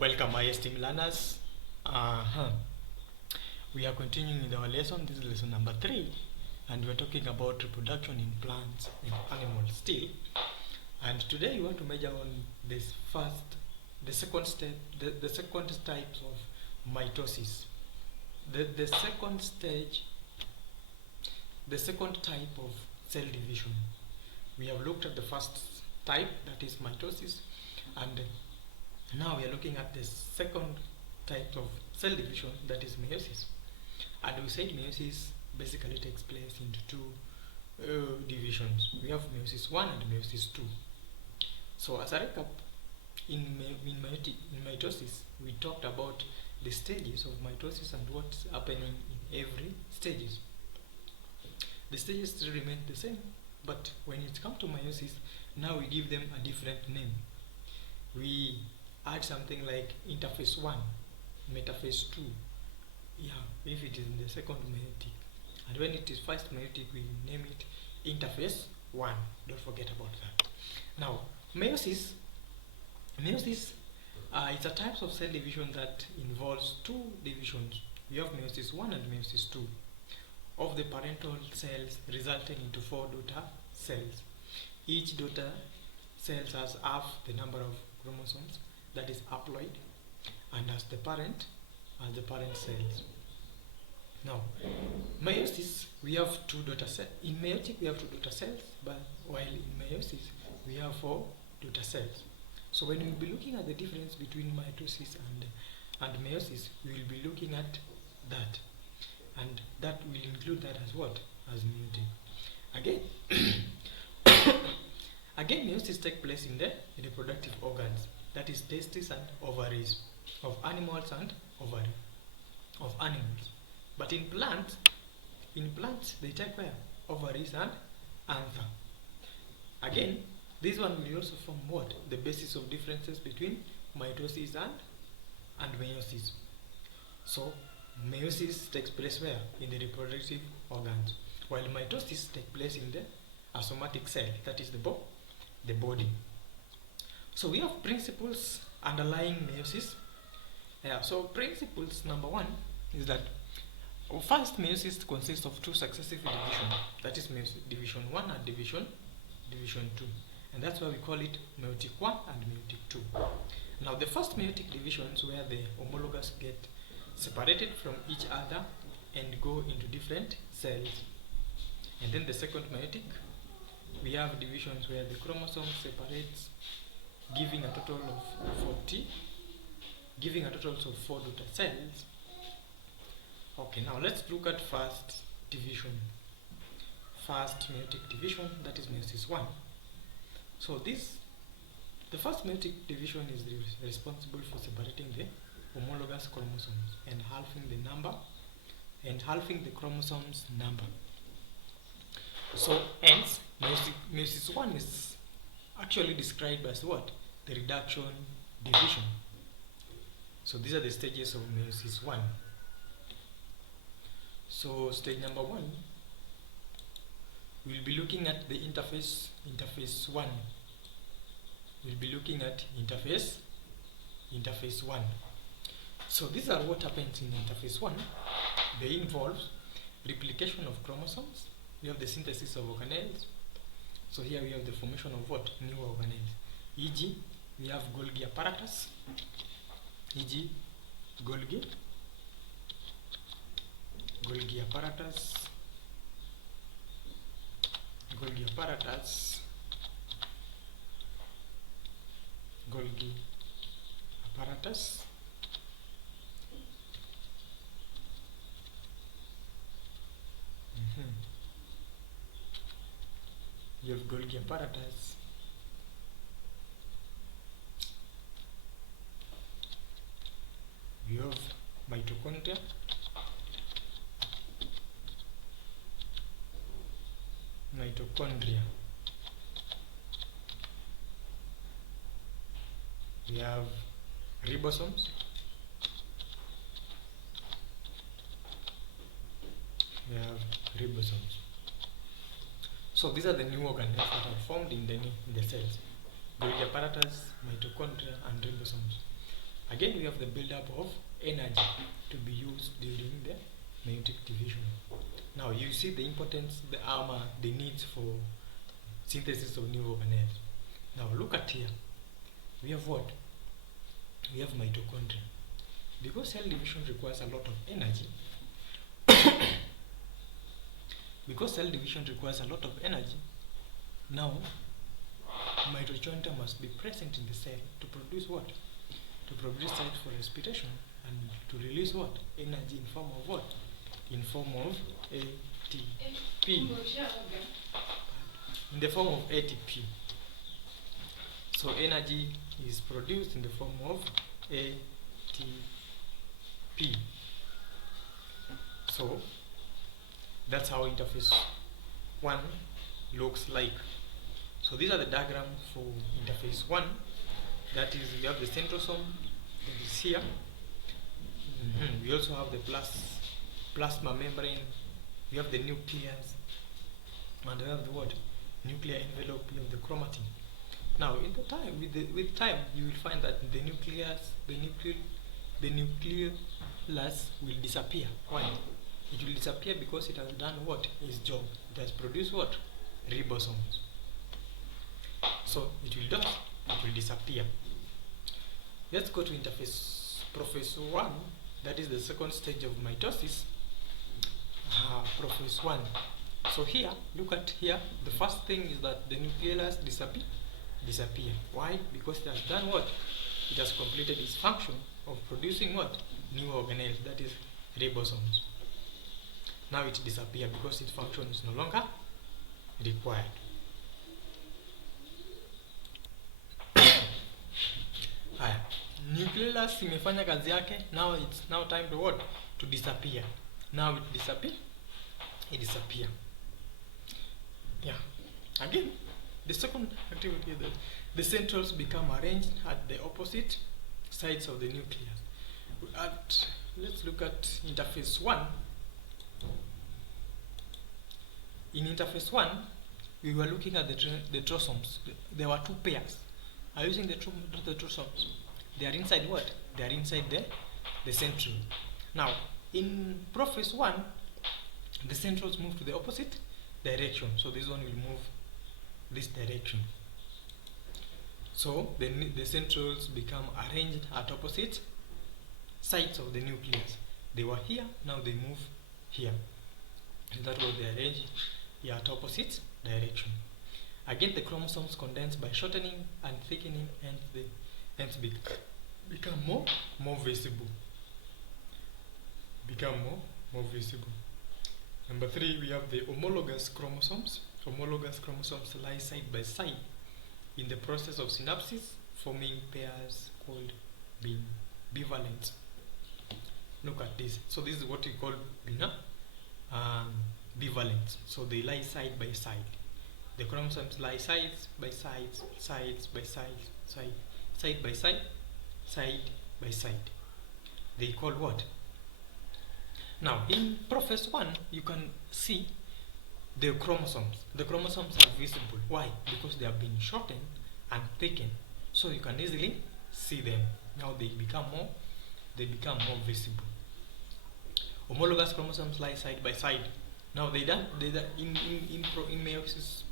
Welcome, my esteemed learners. We are continuing with our lesson. This is lesson number 3, and we are talking about reproduction in plants and animals still. And today we want to measure on the second step, the second types of mitosis. The second type of cell division. We have looked at the first type, that is mitosis, and now we are looking at the second type of cell division, that is meiosis. And we said meiosis basically takes place into two divisions. We have meiosis 1 and meiosis 2. So as a recap, in mitosis, we talked about the stages of mitosis and what's happening in every stages. The stages still remain the same, but when it comes to meiosis, now we give them a different name. We add something like interphase 1, metaphase 2, if it is in the second meiotic. And when it is first meiotic, we name it interphase 1. Don't forget about that. Now, meiosis is a type of cell division that involves two divisions. We have meiosis 1 and meiosis 2 of the parental cells, resulting into 4 daughter cells. Each daughter cells has half the number of chromosomes, that is haploid, and as the parent cells. Now, meiosis, we have 2 daughter cells. In meiotic, we have 2 daughter cells, but while in meiosis, we have 4 daughter cells. So when we'll be looking at the difference between mitosis and meiosis, we will be looking at that, and that will include that as what? As meiotic. Again, meiosis takes place in the reproductive organs, that is testes and ovaries of animals and ovary of animals. But in plants they take where? Ovaries and anther. Again, this one will also form what? The basis of differences between mitosis and meiosis. So meiosis takes place where? In the reproductive organs, while mitosis takes place in the somatic cell, that is the body. So we have principles underlying meiosis. So principles number 1 is that first, meiosis consists of 2 successive divisions, that is division 1 and division 2, and that's why we call it meiotic 1 and meiotic 2. Now the first meiotic divisions, where the homologous get separated from each other and go into different cells. And then the second meiotic, we have divisions where the chromosome separates, giving a total of 4 daughter cells. Okay, now let's look at first meiotic division, that is meiosis 1. So the first meiotic division is responsible for separating the homologous chromosomes and halving the chromosomes number. So hence, meiosis 1 is actually described as what? The reduction division. So these are the stages of meiosis 1. So stage number 1, we'll be looking at the interphase 1. We'll be looking at interphase 1. So these are what happens in interphase 1. They involve replication of chromosomes. We have the synthesis of organelles. So here we have the formation of what? New organelles. E.g., we have Golgi apparatus. Golgi apparatus. You have Golgi apparatus. You have mitochondria. We have ribosomes. So these are the new organelles that are formed in the cells: Golgi apparatus, mitochondria, and ribosomes. Again, we have the buildup of energy to be used during the meiotic division. Now you see the importance, the needs for synthesis of new organelles. Now look at here. We have what? We have mitochondria. Because cell division requires a lot of energy, now mitochondria must be present in the cell to produce what? To produce site for respiration and to release what? Energy in form of what? In form of ATP. In the form of ATP. So energy is produced in the form of ATP. So that's how interface 1 looks like. So these are the diagrams for interface 1. That is, we have the centrosome that is here. We also have the plasma membrane. We have the nucleus, and we have the what? Nuclear envelope. We have the chromatin. Now, in the time, with time, you will find that the nucleus will disappear. Why? It will disappear because it has done what? Its job. It has produced what? Ribosomes. So it will disappear. Let's go to prophase 1. That is the second stage of mitosis. Prophase 1. So here, look at here. The first thing is that the nucleus disappear. Why? Because it has done what? It has completed its function of producing what? New organelles, that is ribosomes. Now it disappears because its function is no longer required. Nucleus imefanya kazi yake. Now it's now time to what? To disappear. Now it disappear. Yeah. Again, the second activity is that the centrals become arranged at the opposite sides of the nucleus. Let's look at interface 1. In interface 1, we were looking at the trosomes. There were two pairs. Are using the trosomes. They are inside what? They are inside the central. Now, in prophase 1, the centrals move to the opposite direction. So this one will move this direction. So the centrals become arranged at opposite sides of the nucleus. They were here, now they move here. And that was they arranged here at opposite direction. Again, the chromosomes condense by shortening and thickening, and they hence become more visible. Number 3, we have the homologous chromosomes. Homologous chromosomes lie side by side in the process of synapsis, forming pairs called bivalents. Look at this. So this is what we call bivalents. So they lie side by side. The chromosomes lie sides by sides, sides by sides, side by side, side by side. They call what? Now, in prophase 1, you can see the chromosomes. The chromosomes are visible. Why? Because they have been shortened and thickened, so you can easily see them. Now they become more visible. Homologous chromosomes lie side by side. Now in meiosis,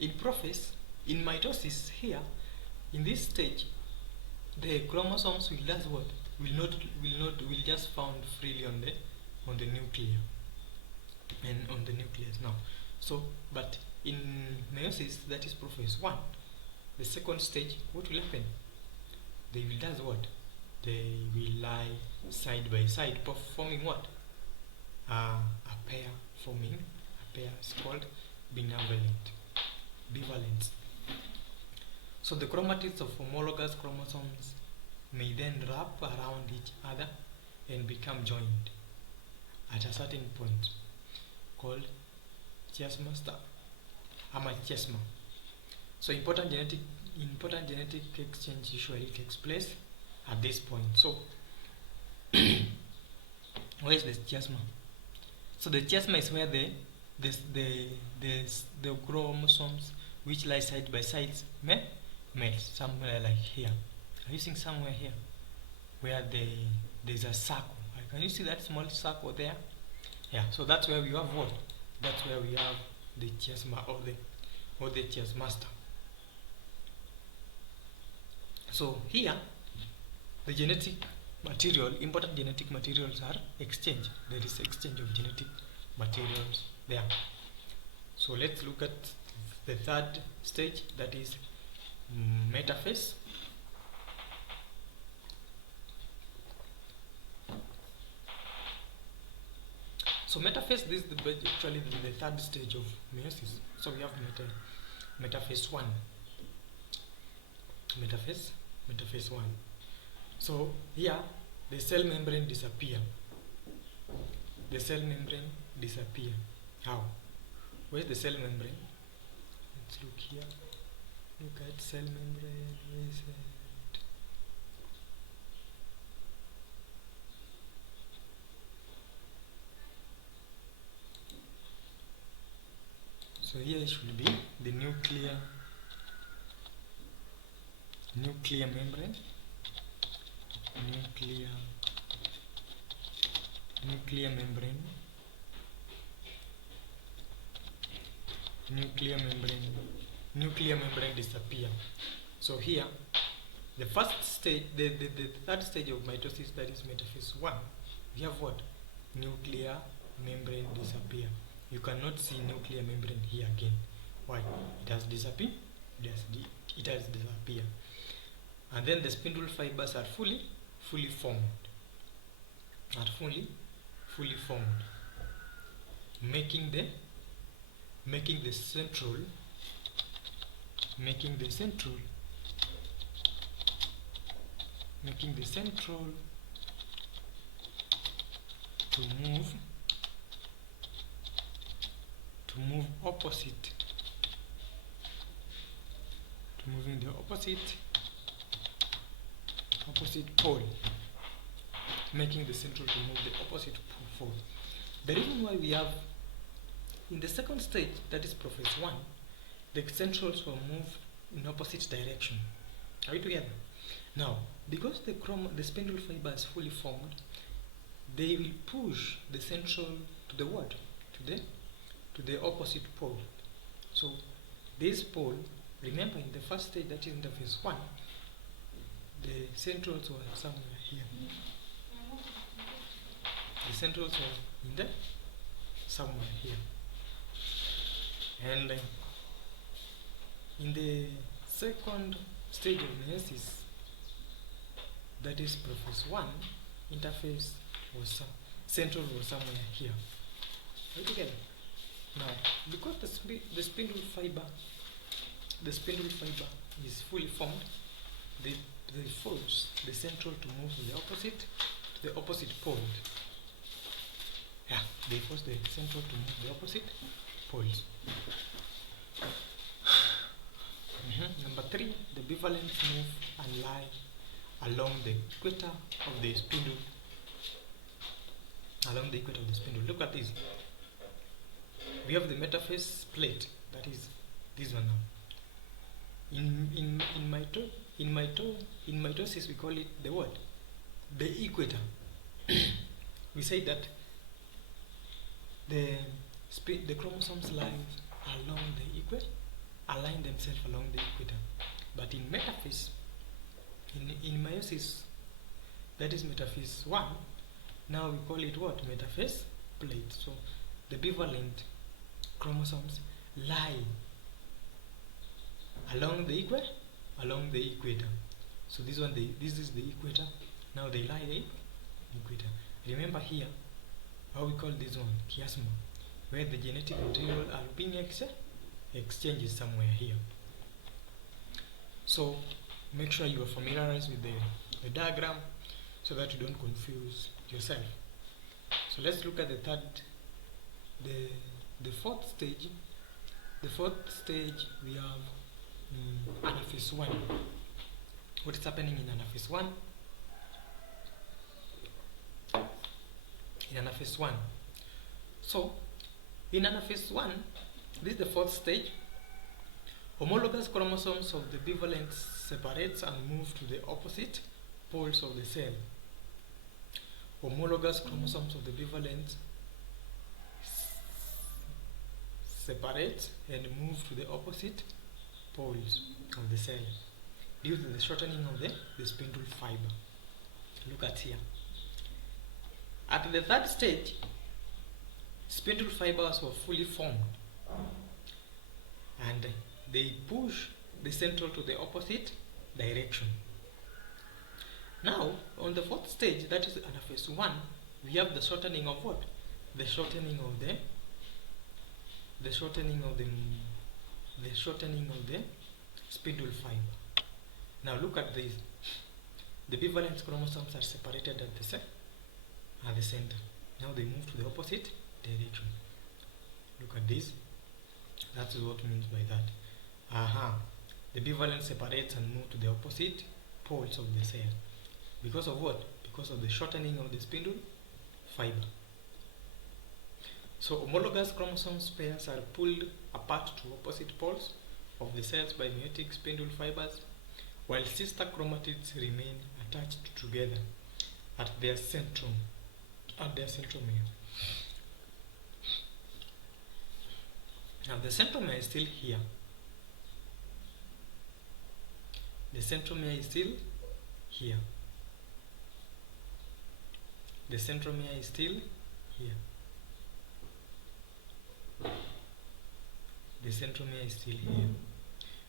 in prophase, in mitosis here, in this stage, the chromosomes will just what? Will just found freely on the nucleus and on the nucleus now. So, but in meiosis, that is prophase 1, the second stage, what will happen? They will does what? They will lie side by side, forming what? A pair, forming a pair is called bivalent. So the chromatids of homologous chromosomes may then wrap around each other and become joined at a certain point called chiasma. So important genetic exchange usually takes place at this point. So where is the chiasma? So the chiasma is where the chromosomes which lie side by sides males, somewhere like here. Are you seeing somewhere here where there's a circle? Can you see that small circle there? Yeah, so that's where we have what? That's where we have the chiasma or the chiasmaster. So here, the genetic material, important genetic materials are exchanged. There is exchange of genetic materials there. So let's look at the third stage, that is metaphase. So metaphase, this is actually the third stage of meiosis. So we have metaphase 1. Metaphase 1. So here the cell membrane disappear. The cell membrane disappear. How? Where's the cell membrane? Let's look here. Look at cell membrane. Where is it? So here it should be the nuclear membrane. Nuclear membrane disappear. So here the first stage, the third stage of mitosis, that is metaphase 1, we have what? Nuclear membrane disappear. You cannot see nuclear membrane here again. Why? It has disappeared. It has disappeared. And then the spindle fibers are fully formed. Making the central to move opposite, moving the opposite pole, making the central to move the opposite pole. The reason why we have in the second stage, that is prophase 1, the centrals will move in opposite direction. Are we together? Now, because the spindle fiber is fully formed, they will push the central to the what? To the opposite pole. So this pole, remember in the first stage, that is in the phase 1, the centrals were somewhere here. The centrals were in the somewhere here. And in the second stage of meiosis, that is prophase 1, interface was central was somewhere here. Right together. Now, because the spindle fiber is fully formed, they force the central to move to the opposite pole. Yeah, they force the central to move the opposite poles. Number 3, the bivalents move and lie along the equator of the spindle. Look at this. We have the metaphase plate, that is this one now. In mitosis we call it the what? The equator. We say that the chromosomes align themselves along the equator. But in metaphase, in meiosis, that is metaphase 1, now we call it what? Metaphase plate. So the bivalent chromosomes lie along the equator. So this is the equator. Now they lie the equator. Remember here how we call this one chiasma, where the genetic material are being exchanged somewhere here. So make sure you are familiarized with the diagram so that you don't confuse yourself. So let's look at the fourth stage. The fourth stage, we have anaphase 1. What is happening in anaphase 1? In anaphase 1. So in anaphase 1, this is the fourth stage. Homologous chromosomes of the bivalent separates and move to the opposite poles of the cell. Homologous chromosomes of the bivalent separate and move to the opposite poles of the cell due to the shortening of the spindle fiber. Look at here. At the third stage, spindle fibers were fully formed and they push the central to the opposite direction. Now, on the fourth stage, that is anaphase 1, we have the shortening of what? The shortening of the spindle fiber. Now look at this. The bivalent chromosomes are separated at the center. Now they move to the opposite direction. Look at this. That's what means by that. The bivalent separates and move to the opposite poles of the cell. Because of what? Because of the shortening of the spindle fiber. So homologous chromosomes pairs are pulled apart to opposite poles of the cells by meiotic spindle fibers, while sister chromatids remain attached together at their centromere. Now the centromere is still here. The centromere is still here. The centromere is still here. The centromere is still here.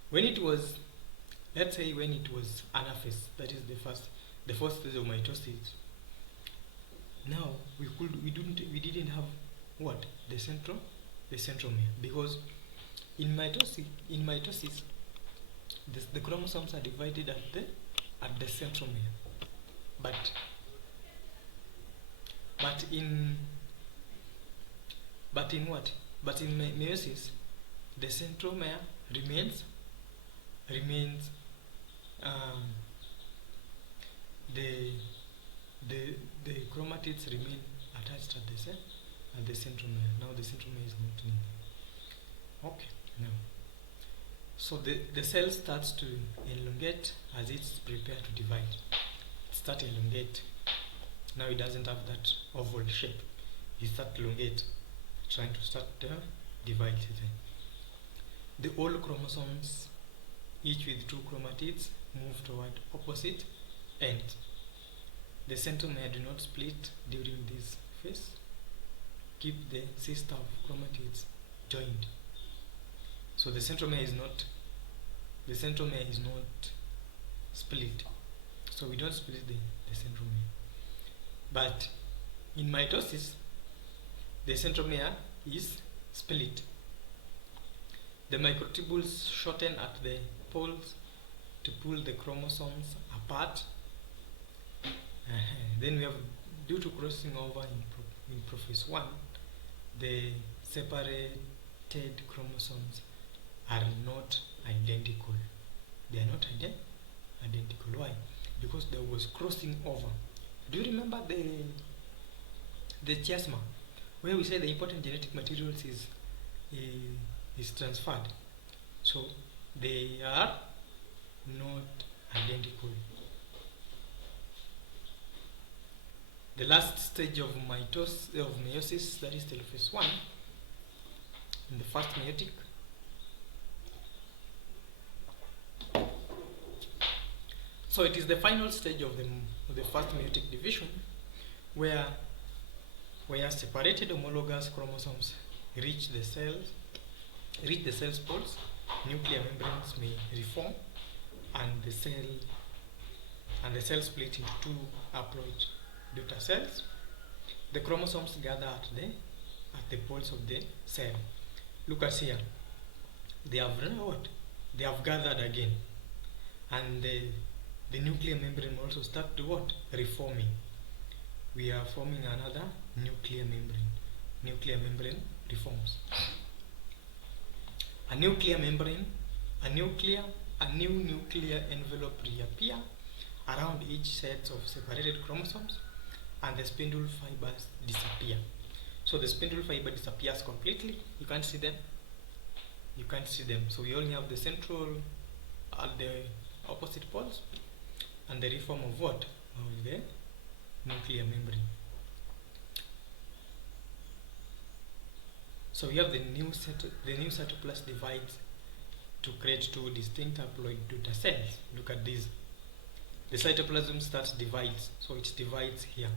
When it was, let's say when it was anaphase, that is the first stage of mitosis. Now we didn't have what? The centromere, because in mitosis the chromosomes are divided at the centromere. But in what? But in meiosis, the centromere remains the chromatids remain attached at the centromere. Now the centromere is not needed. Okay, now so the cell starts to elongate as it's prepared to divide. It starts to elongate. Now it doesn't have that oval shape. It starts to elongate, trying to start to divide it. The old chromosomes, each with 2 chromatids, move toward opposite ends. The centromere do not split during this phase. Keep the sister of chromatids joined. So the centromere is not split. So we don't split the centromere. But in mitosis, the centromere is split. The microtubules shorten at the poles to pull the chromosomes apart. Then we have, due to crossing over in prophase 1, the separated chromosomes are not identical. They are not identical. Why? Because there was crossing over. Do you remember the chiasma, where we say the important genetic materials is transferred? So they are not identical. The last stage of meiosis, that is telophase 1, in the first meiotic. So it is the final stage of the first meiotic division, where separated homologous chromosomes reach the cell's poles. Nuclear membranes may reform, and the cell split into 2 haploid daughter cells. The chromosomes gather at the poles of the cell. Look at here. They have gathered again, and the nuclear membrane also start to reforming. We are forming another nuclear membrane. Nuclear membrane reforms. A new nuclear envelope reappear around each set of separated chromosomes, and the spindle fibers disappear. So the spindle fiber disappears completely. You can't see them. you can't see them. So we only have the central and the opposite poles and the reform of what? Of the nuclear membrane. So we have the new cytoplasm divides to create two distinct haploid daughter cells. Look at this. The cytoplasm starts divides, so it divides here.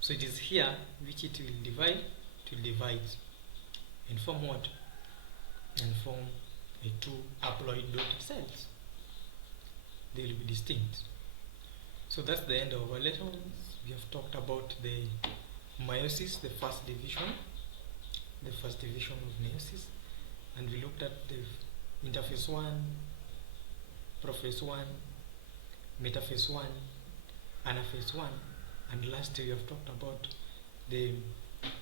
So it is here which it will divide, and form what? And form a two haploid daughter cells. They will be distinct. So that's the end of our lesson. We have talked about the meiosis, the first division of meiosis, and we looked at the interphase 1, prophase 1, metaphase 1, anaphase 1, and lastly we have talked about the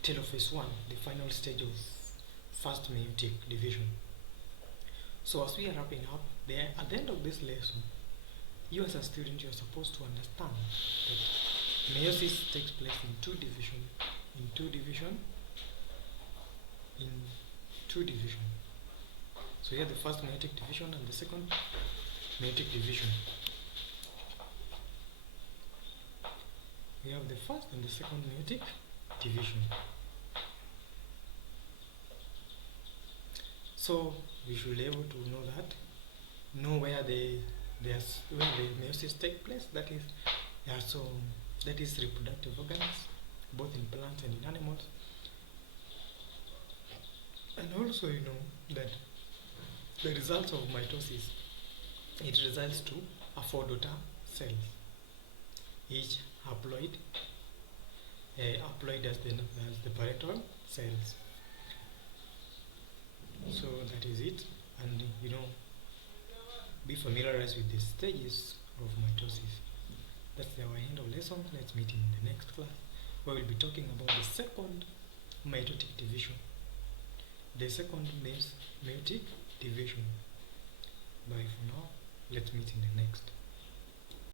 telophase 1, the final stage of first meiotic division. So as we are wrapping up, at the end of this lesson, you as a student, you are supposed to understand that meiosis takes place in two division. So here the first meiotic division and the second meiotic division. We have the first and the second meiotic division. So we should be able to know where the meiosis take place. That is reproductive organs, both in plants and in animals. And also that the results of mitosis, it results to a 4 daughter cells. Each haploid has the parental cells. So that is it, and be familiarized with the stages of mitosis. That's our end of lesson. Let's meet in the next class, where we'll be talking about the second meiotic division. The second meiotic division. Bye for now. Let's meet in the next.